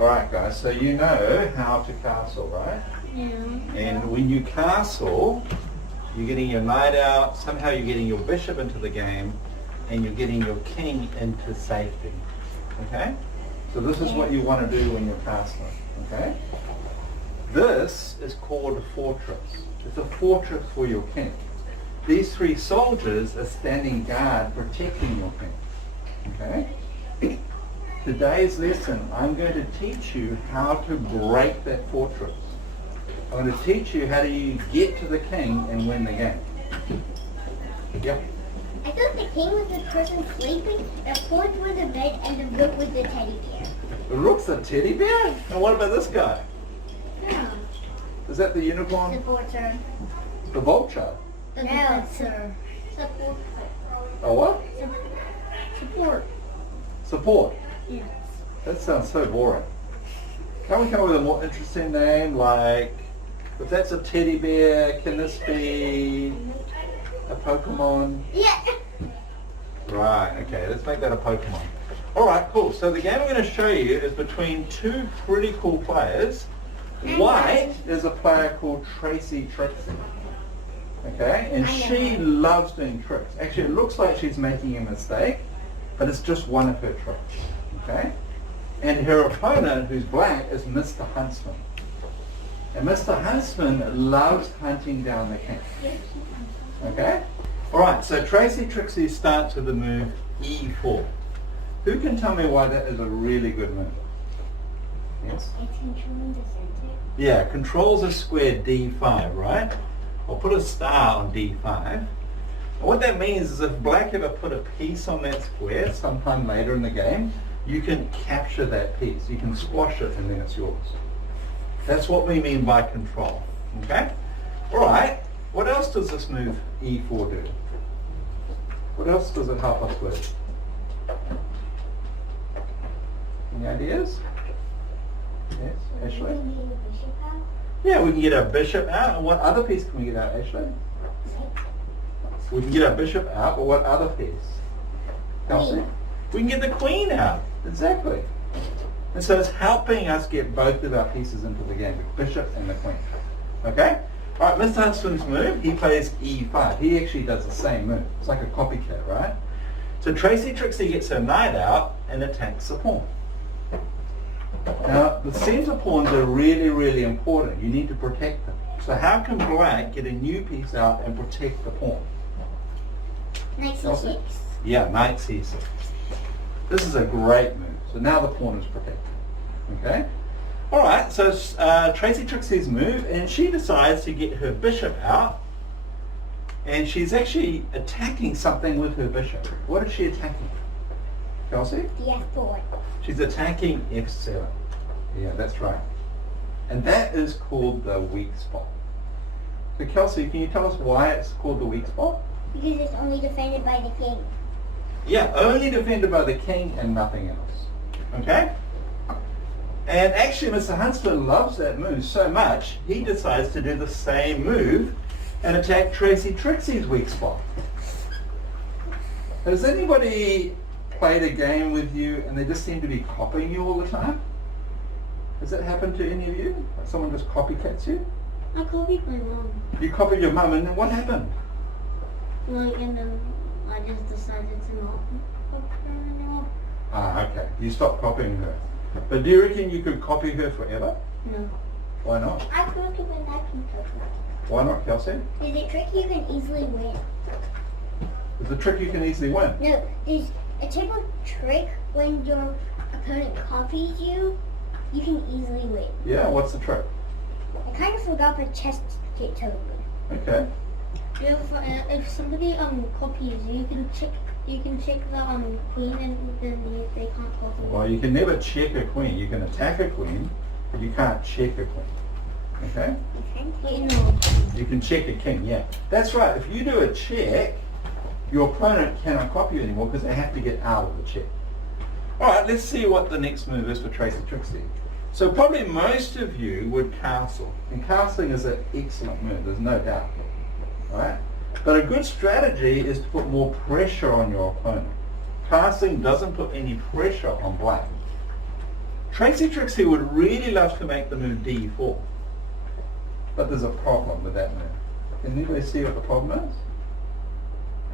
Alright guys, so you know how to castle, right? Yeah. And when you castle, you're getting your knight out, somehow you're getting your bishop into the game, and you're getting your king into safety. Okay? So this is what you want to do when you're castling. Okay? This is called a fortress. It's a fortress for your king. These three soldiers are standing guard protecting your king. Okay? Today's lesson, I'm going to teach you how to break that fortress. I'm going to teach you how do you get to the king and win the game. Yep. I thought the king was the person sleeping, the horse was the bed, and the rook was the teddy bear. The rook's a teddy bear? And what about this guy? No. Is that the unicorn? Supporter. The vulture? The defensor. Support. Oh what? Support. Support. Yes. That sounds so boring. Can't we come up with a more interesting name like, if that's a teddy bear, can this be a Pokemon? Yeah. Right, okay, let's make that a Pokemon. Alright, cool. So the game I'm going to show you is between two pretty cool players. White is a player called Tracy Trixie. Okay, and she loves doing tricks. Actually, it looks like she's making a mistake, but it's just one of her tricks. Okay? And her opponent, who's black, is Mr. Huntsman. And Mr. Huntsman loves hunting down the king. Okay? Alright, so Tracy Trixie starts with the move E4. Who can tell me why that is a really good move? Yes? It's controlling the center. Yeah, controls a square D5, right? I'll put a star on D5. And what that means is if black ever put a piece on that square sometime later in the game, you can capture that piece. You can squash it and then it's yours. That's what we mean by control. Okay? Alright, what else does this move E4 do? What else does it help us with? Any ideas? Yes, Ashley? Yeah, we can get our bishop out. And what other piece can we get out, Ashley? We can get our bishop out, but what other piece? Kelsey? We can get the queen out. Exactly. And so it's helping us get both of our pieces into the game, the bishop and the queen. Okay? Alright, Mr. Huntsman's move, he plays E5. He actually does the same move. It's like a copycat, right? So Tracy Trixie gets her knight out and attacks the pawn. Now, the center pawns are really, really important. You need to protect them. So how can black get a new piece out and protect the pawn? Knight C6. Yeah, knight C6. This is a great move. So now the pawn is protected. Okay? Alright, so Tracy Trixie's move, and she decides to get her bishop out, and she's actually attacking something with her bishop. What is she attacking? Kelsey? D4. She's attacking F7. Yeah, that's right. And that is called the weak spot. So Kelsey, can you tell us why it's called the weak spot? Because it's only defended by the king. Yeah, only defended by the king and nothing else. Okay? And actually Mr. Huntsman loves that move so much, he decides to do the same move and attack Tracy Trixie's weak spot. Has anybody played a game with you and they just seem to be copying you all the time? Has that happened to any of you? Like someone just copycats you? I copied my mom. You copied your mum and then what happened? Like, and then I just decided to not copy her anymore. Ah, okay. You stopped copying her. But do you reckon you could copy her forever? No. Why not? I could have been that computer. Why not, Kelsey? Is it trick you can easily win? It's a trick you can easily win. No, there's a type of trick when your opponent copies you, you can easily win. Yeah, what's the trick? I kind of forgot, but chess it told me. Okay. If somebody copies you, you can check the queen, and then they can't copy. Well, you can never check a queen. You can attack a queen, but you can't check a queen. Okay? Wait, no. You can check a king, yeah. That's right. If you do a check, your opponent cannot copy you anymore because they have to get out of the check. Alright, let's see what the next move is for Tracy Trixie. So probably most of you would castle. And castling is an excellent move, there's no doubt. Right? But a good strategy is to put more pressure on your opponent. Castling doesn't put any pressure on black. Tracy Trixie would really love to make the move d4. But there's a problem with that move. Can anybody see what the problem is?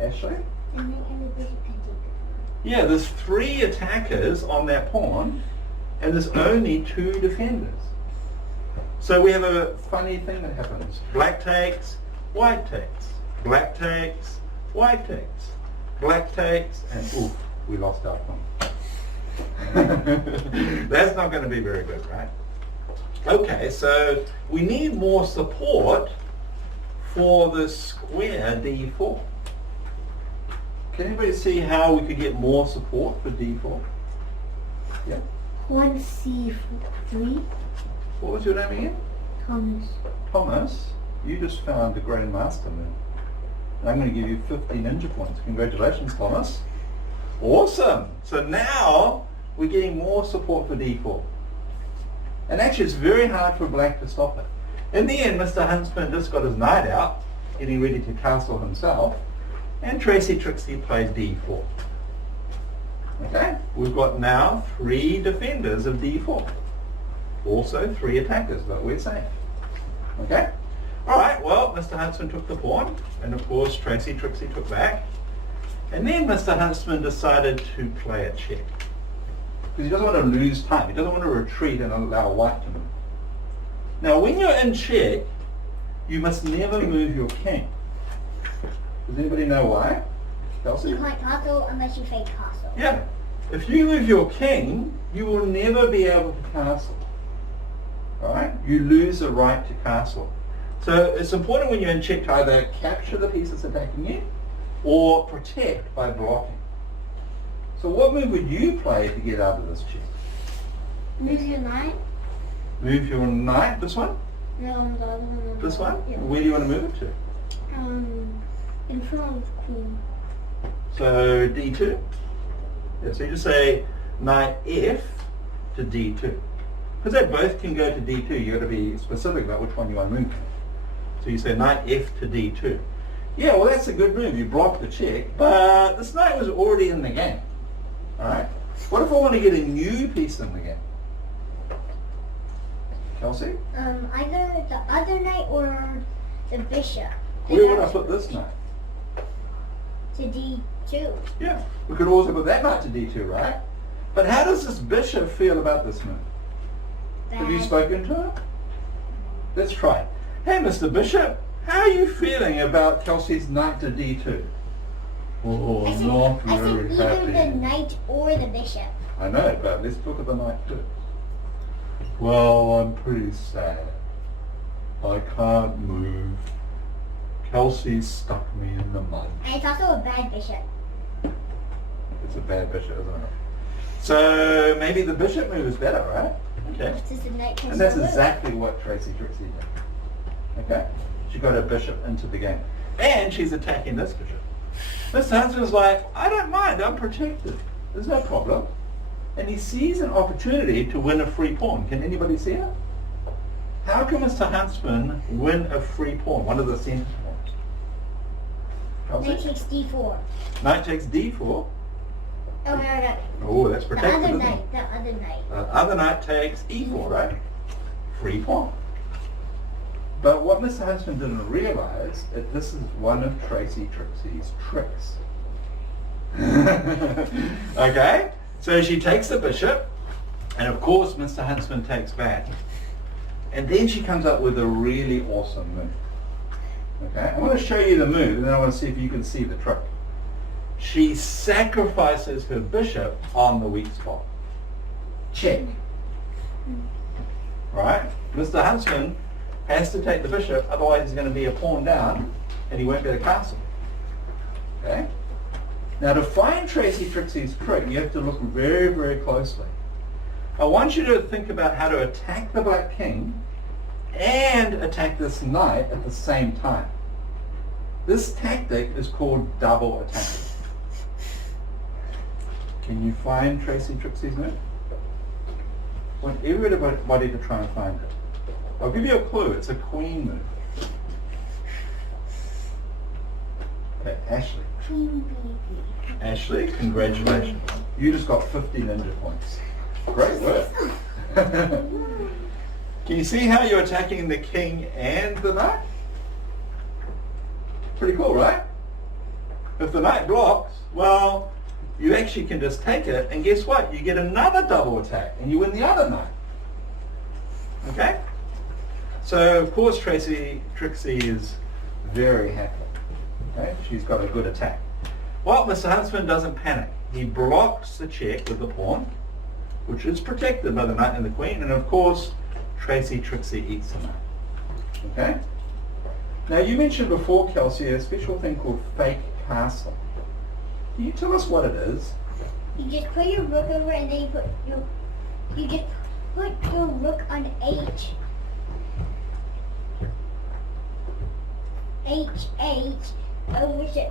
Ashley? And then everybody can take it. Yeah, there's 3 attackers on that pawn, and there's only 2 defenders. So we have a funny thing that happens. Black takes, white takes. Black takes, white takes. Black takes, and oof, we lost our pawn. That's not going to be very good, right? Okay, so we need more support for the square d4. Can anybody see how we could get more support for d4? Yeah. Pawn c3. What was your name again? Thomas. Thomas, you just found the Grandmaster move. And I'm going to give you 50 ninja points. Congratulations, Thomas. Awesome. So now we're getting more support for d4. And actually it's very hard for black to stop it. In the end, Mr. Huntsman just got his knight out, getting ready to castle himself, and Tracy Trixie plays d4. Okay, we've got now 3 defenders of d4. Also 3 attackers, but we're safe. Okay? Alright, well, Mr. Huntsman took the pawn, and of course Tracy Trixie took back. And then Mr. Huntsman decided to play a check. Because he doesn't want to lose time. He doesn't want to retreat and allow white to move. Now, when you're in check, you must never move your king. Does anybody know why? Kelsey? You can't castle unless you fake castle. Yeah. If you move your king, you will never be able to castle. Alright? You lose the right to castle. So it's important when you're in check to either capture the piece that's attacking you or protect by blocking. So what move would you play to get out of this check? Move your knight. Move your knight, this one? No, the other one. This one? Yeah. Where do you want to move it to? In front of queen. So d2? Yeah, so you just say knight f to d2. Because they both can go to d2, you've got to be specific about which one you want to move to. So you say knight f to d2. Yeah, well that's a good move. You block the check, but this knight was already in the game. Alright? What if I want to get a new piece in the game? Kelsey? Either the other knight or the bishop. Where would I put this knight? To d2. Yeah, we could also put that knight to d2, right? But how does this bishop feel about this move? Have you Bad. spoken to her? Let's try it. Hey, Mr. Bishop, how are you feeling about Kelsey's knight to d2? Oh, I said, not I very said either the happy. knight or the bishop. I know, but let's look at the knight too. Well, I'm pretty sad. I can't move. Kelsey stuck me in the mud. And it's also a bad bishop. It's a bad bishop, isn't it? So maybe the bishop move is better, right? Okay. Since the knight can And that's still move. exactly what Tracy Trixie did. Okay? She got her bishop into the game. And she's attacking this bishop. Mr. Huntsman's like, I don't mind, I'm protected. There's no problem. And he sees an opportunity to win a free pawn. Can anybody see it? How can Mr. Huntsman win a free pawn, one of the center pawns? Knight takes d4. Knight takes d4. Oh, no. Oh, that's The protected, other isn't it? knight. The other knight. The other knight takes e4, right? Free pawn. But what Mr. Huntsman didn't realize that this is one of Tracy Trixie's tricks. Okay? So she takes the bishop, and of course Mr. Huntsman takes back. And then she comes up with a really awesome move. Okay? I want to show you the move, and then I want to see if you can see the trick. She sacrifices her bishop on the weak spot. Check. Right? Mr. Huntsman has to take the bishop, otherwise he's going to be a pawn down, and he won't get a castle. Okay? Now to find Tracy Trixie's trick, you have to look very, very closely. I want you to think about how to attack the black king and attack this knight at the same time. This tactic is called double attack. Can you find Tracy Trixie's move? I want everybody to try and find it. I'll give you a clue. It's a queen move. Okay, Ashley. Queen baby. Ashley, congratulations. You just got 50 ninja points. Great work. Can you see how you're attacking the king and the knight? Pretty cool, right? If the knight blocks, well, you actually can just take it, and guess what? You get another double attack, and you win the other knight. Okay? So, of course, Trixie is very happy. Okay? She's got a good attack. Well, Mr. Huntsman doesn't panic. He blocks the check with the pawn, which is protected by the knight and the queen, and of course, Trixie eats the knight. Okay? Now, you mentioned before, Kelsey, a special thing called fake castle. Can you tell us what it is? You just put your rook over and then you just put your rook on H8, over to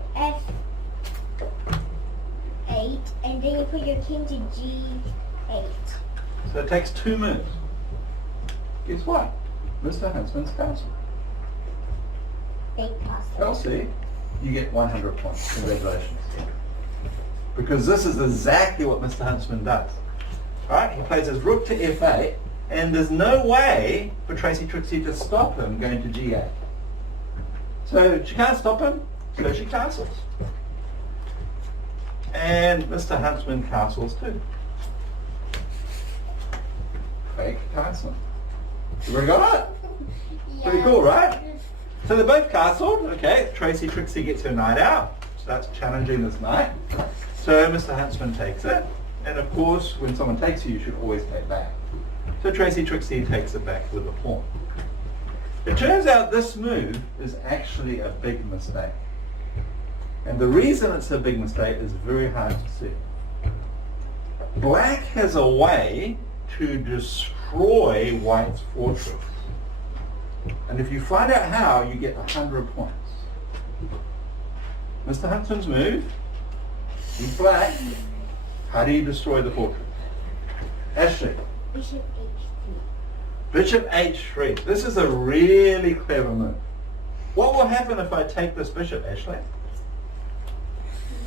F8, and then you put your king to G8. So it takes 2 moves. Guess what? Mr. Huntsman's castle. Fake castle. Kelsey, you get 100 points. Congratulations. Because this is exactly what Mr. Huntsman does. Alright, he plays his rook to F8, and there's no way for Trixie to stop him going to G8. So she can't stop him, so she castles. And Mr. Huntsman castles too. Fake castle. Everybody got it? Yeah. Pretty cool, right? So they're both castled. Okay, Trixie gets her knight out. Starts challenging this knight. So Mr. Huntsman takes it. And of course, when someone takes you should always take back. So Trixie takes it back with a pawn. It turns out this move is actually a big mistake. And the reason it's a big mistake is very hard to see. Black has a way to destroy White's fortress. And if you find out how, you get 100 points. Mr. Huntsman's move, he's black. How do you destroy the fortress? Ashley. Bishop H3. Bishop H3. This is a really clever move. What will happen if I take this bishop, Ashley?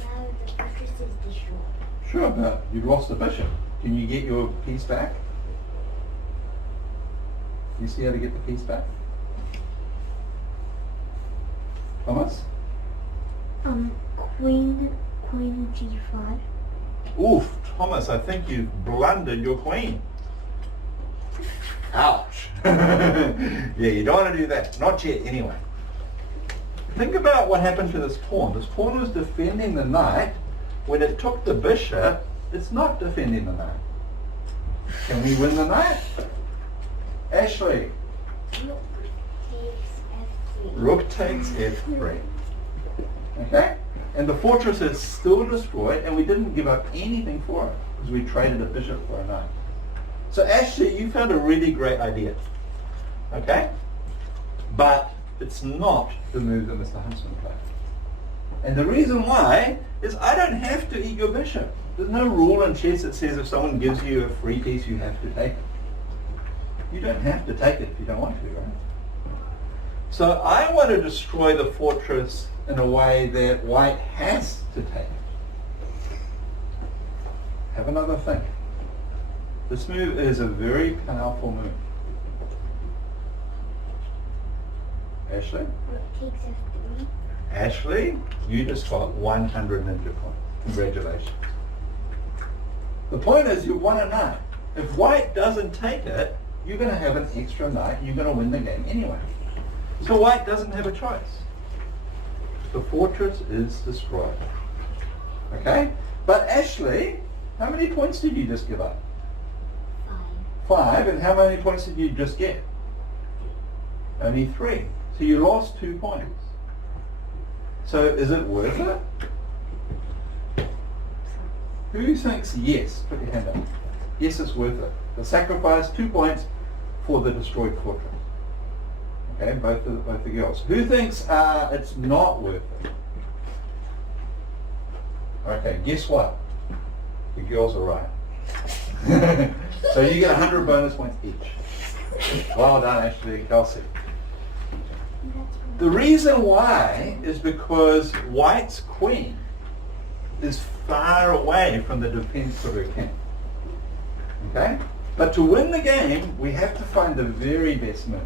Now the fortress is destroyed. Sure, but you've lost the bishop. Can you get your piece back? You see how to get the piece back? Thomas? Queen G5. Oof, Thomas, I think you've blundered your queen. Ouch. Yeah, you don't want to do that. Not yet, anyway. Think about what happened to this pawn. This pawn was defending the knight. When it took the bishop, it's not defending the knight. Can we win the knight? Ashley. Rook takes F3. Rook takes F3. Okay? And the fortress is still destroyed, and we didn't give up anything for it, because we traded a bishop for a knight. So Ashley, you found a really great idea. Okay? But it's not the move that Mr. Huntsman played. And the reason why is I don't have to eat your bishop. There's no rule in chess that says if someone gives you a free piece, you have to take it. You don't have to take it if you don't want to, right? So I want to destroy the fortress in a way that White has to take it. Have another think. This move is a very powerful move. Ashley? Rook takes F3. Ashley, you just got 100 ninja points. Congratulations. The point is you won a knight. If White doesn't take it, you're going to have an extra knight and you're going to win the game anyway. So White doesn't have a choice. The fortress is destroyed. Okay? But Ashley, how many points did you just give up? 5. And how many points did you just get? Only 3. So you lost 2 points. So is it worth it? Who thinks yes? Put your hand up. Yes, it's worth it. The sacrifice 2 points for the destroyed fortress. Okay, both the girls. Who thinks it's not worth it? Okay, guess what? The girls are right. So you get 100 bonus points each. Well done, Ashley and Kelsey. The reason why is because White's queen is far away from the defense of her king. Okay? But to win the game, we have to find the very best moves.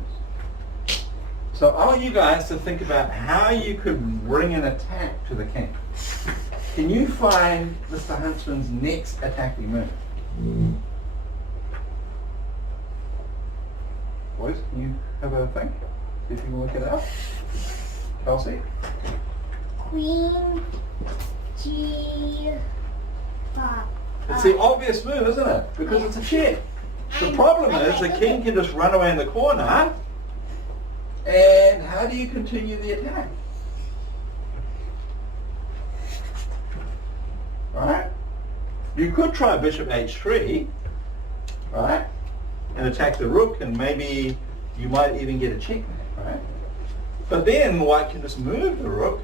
So I want you guys to think about how you could bring an attack to the king. Can you find Mr. Huntsman's next attacking move? Boys, can you have a think? See if you can work it out. Kelsey? Queen G5. It's the obvious move, isn't it? Because it's a check. The problem is the king can just run away in the corner. And how do you continue the attack? Right? You could try bishop h3, right? And attack the rook, and maybe you might even get a checkmate, right? But then white can just move the rook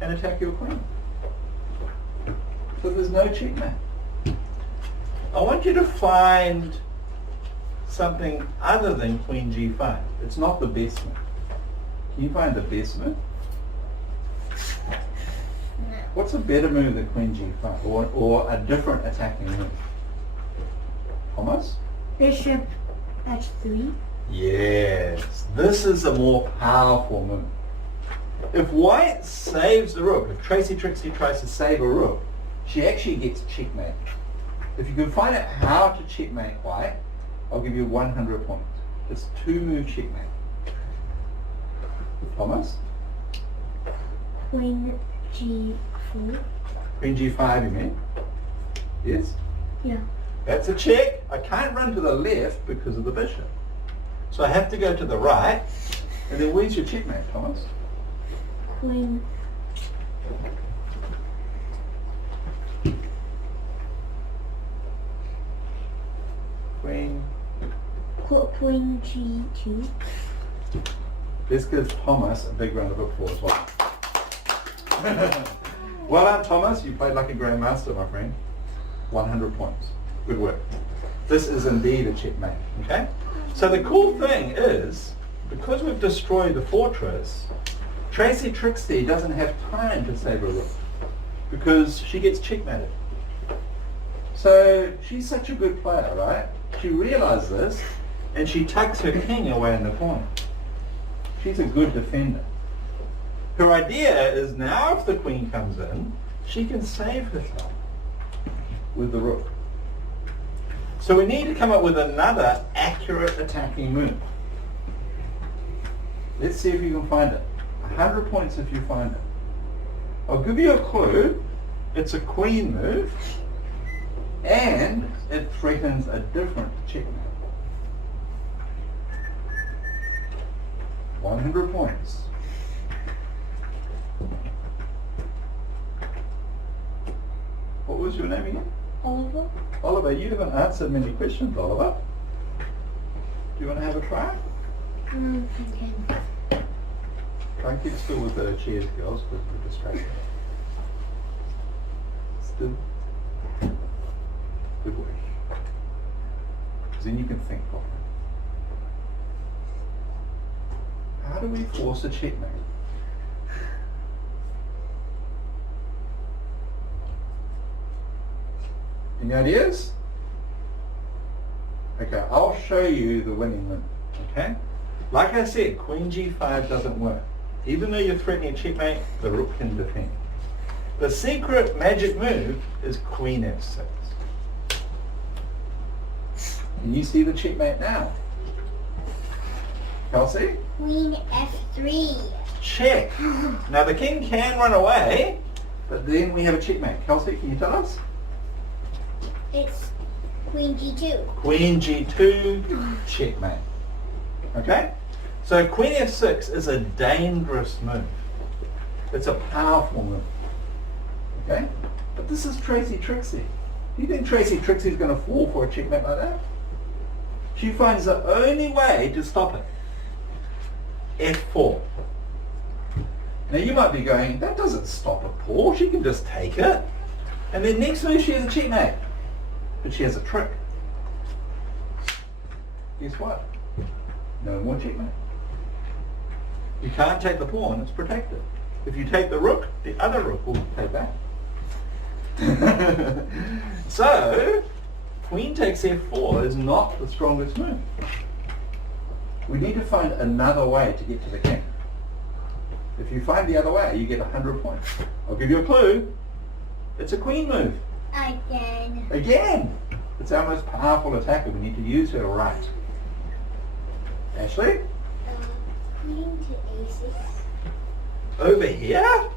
and attack your queen. So there's no checkmate. I want you to find something other than queen g5. It's not the best move. Can you find the best move? No. What's a better move than queen g5, or a different attacking move? Thomas? Bishop h3. Yes, this is a more powerful move. If white saves the rook, if Tracy Trixie tries to save a rook, she actually gets checkmate. If you can find out how to checkmate white, I'll give you 100 points. It's 2-move checkmate. Thomas? Queen G4. Queen g5, you mean? Yes? Yeah. That's a check. I can't run to the left because of the bishop. So I have to go to the right. And then where's your checkmate, Thomas? Queen. Queen. Queen G2. Let's give Thomas a big round of applause. Well done, Thomas. You played like a grandmaster, my friend. 100 points. Good work. This is indeed a checkmate. Okay? So the cool thing is, because we've destroyed the fortress, Tracy Trixie doesn't have time to save her rook because she gets checkmated. So she's such a good player, right? She realizes this and she tucks her king away in the corner. She's a good defender. Her idea is now if the queen comes in, she can save herself with the rook. So we need to come up with another accurate attacking move. Let's see if you can find it. 100 points if you find it. I'll give you a clue. It's a queen move and it threatens a different checkmate. 100 points. What was your name again? Oliver. Oliver, you haven't answered many questions, Oliver. Do you want to have a try? Okay. Try and keep still with the chairs, girls, because we're distracted. Still. Good work. Because then you can think properly. How do we force a checkmate? Any ideas? Okay, I'll show you the winning move. Okay? Like I said, queen g5 doesn't work. Even though you're threatening a checkmate, the rook can defend. The secret magic move is queen f6. Can you see the checkmate now? Kelsey? Queen f3. Check. Now the king can run away, but then we have a checkmate. Kelsey, can you tell us? It's Queen G2. Queen g2, checkmate. Okay? So queen f6 is a dangerous move. It's a powerful move. Okay? But this is Tracy Trixie. Do you think Tracy Trixie is going to fall for a checkmate like that? She finds the only way to stop it. f4. Now you might be going, that doesn't stop it, Paul. She can just take it. And then next move she has a checkmate. But she has a trick. Guess what? No more checkmate. You can't take the pawn, it's protected. If you take the rook, the other rook will take back. So, queen takes f4 is not the strongest move. We need to find another way to get to the king. If you find the other way, you get 100 points. I'll give you a clue. It's a queen move. Again. Again! It's our most powerful attacker. We need to use her right. Ashley? Queen to a6. Over here?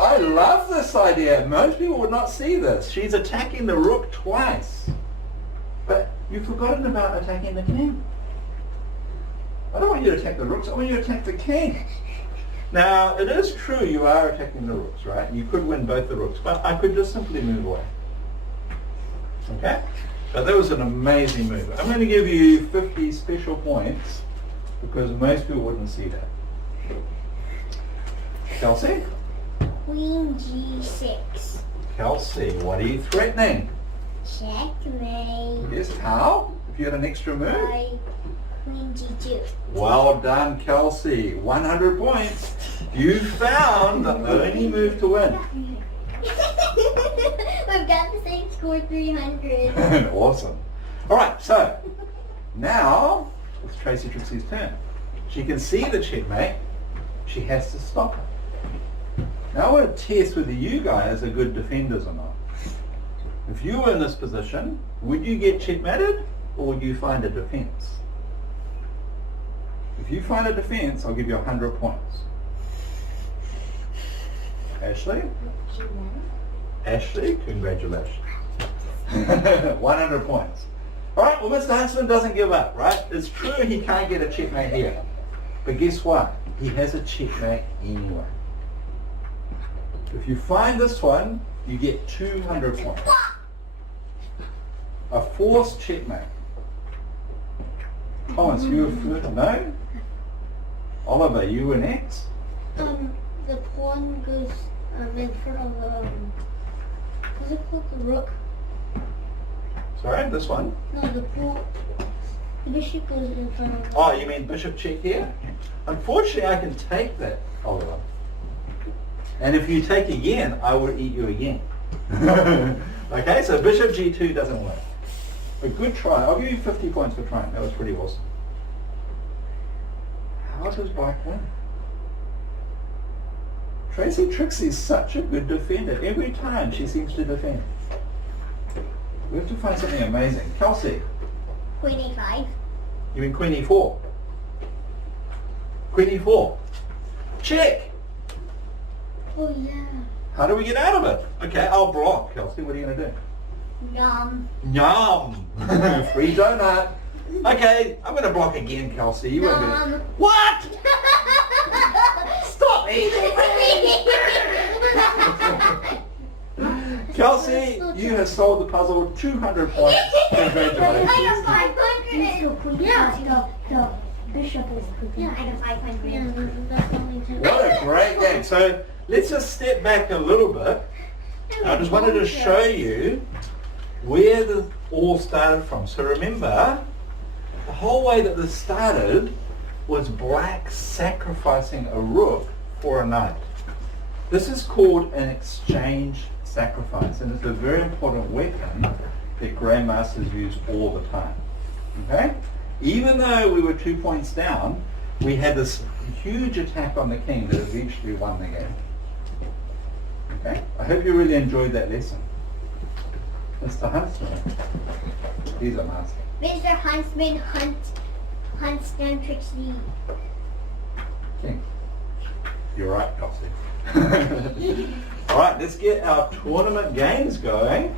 I love this idea. Most people would not see this. She's attacking the rook twice. But you've forgotten about attacking the king. I don't want you to attack the rooks. I want you to attack the king. Now, it is true you are attacking the rooks, right? You could win both the rooks, but I could just simply move away. Okay? But that was an amazing move. I'm going to give you 50 special points because most people wouldn't see that. Kelsey? Queen g6. Kelsey, what are you threatening? Checkmate. Yes, how? If you had an extra move? By queen g2. Well done, Kelsey. 100 points. You found the only move to win. We've got the same score, 300. Awesome. All right, so now it's Tracy Trixie's turn. She can see the checkmate. She has to stop it. Now I want to test whether you guys are good defenders or not. If you were in this position, would you get checkmated or would you find a defense? If you find a defense, I'll give you 100 points. Ashley? Ashley, congratulations. 100 points. All right, well, Mr. Huntsman doesn't give up, right? It's true he can't get a checkmate here. But guess what? He has a checkmate anyway. If you find this one, you get 200 points. A forced checkmate. Thomas, you were no? Oliver, you were next? The pawn goes in front of the, what's it called, the rook? Sorry, this one? No, the pawn, the bishop goes in front of the... Oh, you mean bishop check here? Unfortunately, I can take that, Oliver. And if you take again, I will eat you again. Okay, so bishop g2 doesn't work. A good try. I'll give you 50 points for trying. That was pretty awesome. How does black win? Tracy Trixie's such a good defender. Every time she seems to defend. We have to find something amazing. Kelsey, Queen a5. you mean queen e4? Queen e4. Check! Oh yeah. How do we get out of it? Okay, I'll block. Kelsey, what are you going to do? Yum. Yum! Free donut. Okay, I'm going to block again, Kelsey. You won't be... Yum. What? Stop eating me! Kelsey, you have solved the puzzle. 200 points. Congratulations. I got 500. Yeah. The bishop is quick. Yeah, I got 500. Yeah, that's only 10. What a great game. So let's just step back a little bit. I just wanted to show you where this all started from. So remember, the whole way that this started was black sacrificing a rook for a knight. This is called an exchange sacrifice, and it's a very important weapon that grandmasters use all the time. Okay? Even though we were 2 points down, we had this huge attack on the king that eventually won the game. Okay? I hope you really enjoyed that lesson. Mr. Huntsman, he's a master. Mr. Huntsman hunts down Trixie. King. You're right, Kelsey. All right, let's get our tournament games going.